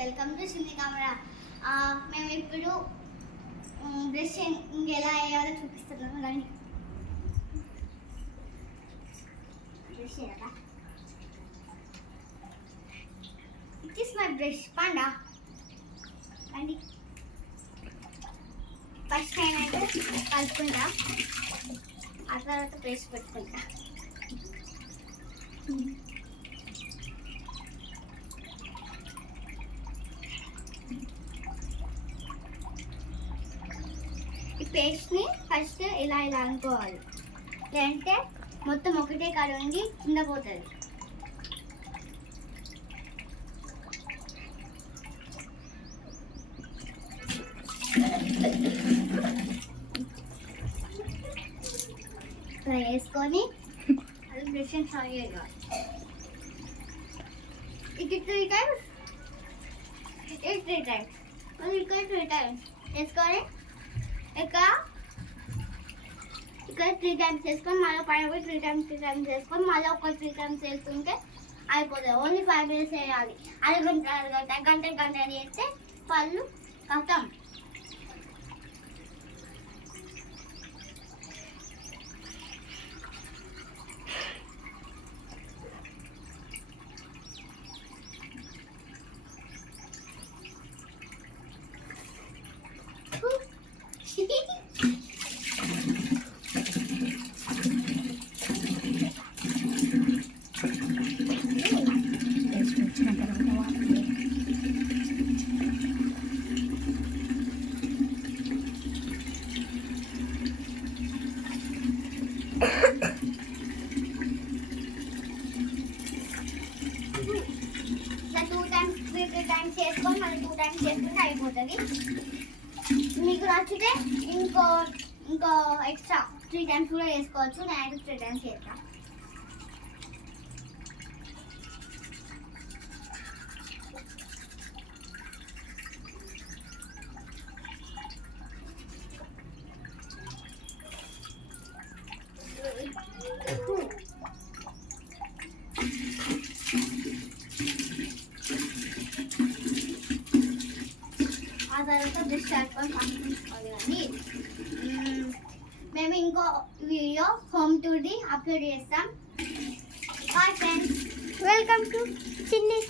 Welcome to సినీ కెమెరా. మేము ఇప్పుడు బ్రష్ ఎలా వేయాలో చూపిస్తున్నాము. కానీ బ్రష్ చేయాలా? It is my brush panda. అండి ఫస్ట్ నేనైతే కలుపుకుంటా, ఆ తర్వాత బ్రష్ పెట్టుకుంటా. ఈ పేస్ట్ని ఫస్ట్ ఇలా అనుకోవాలి, లేదంటే మొత్తం ఒకటే కాడ ఉండి కింద పోతుంది. ఇలా వేసుకొని అది బ్రష్ స్టార్ట్ చేయాలి. ఇది 3 times, ఇది 3 times, ఇక్కడ 3 times వేసుకొని ఇక్కడ 3 times వేసుకొని మళ్ళీ పైన కూడా 3 times వేసుకొని మళ్ళీ ఒక 3 times వేసుకుంటే అయిపోతుంది. ఓన్లీ 5 minutes వేయాలి. గంట వేస్తే పళ్ళు కథం. ఇలా 2 times 3 times చేసుకొని మళ్ళీ 2 times చేసుకుంటే అయిపోతుంది. మీకు నచ్చితే ఇంకో ఎక్స్ట్రా 3 times కూడా వేసుకోవచ్చు. నేను 3 times చేస్తాను. ఆ తర్వాత బ్రష్ చేసుకొని పంపించుకోవాలి. కానీ మేము ఇంకో వీడియో హోమ్ టూర్ది అప్లోడ్ చేస్తాం. బాయ్ ఫ్రెండ్స్, వెల్కమ్ టు చిన్ని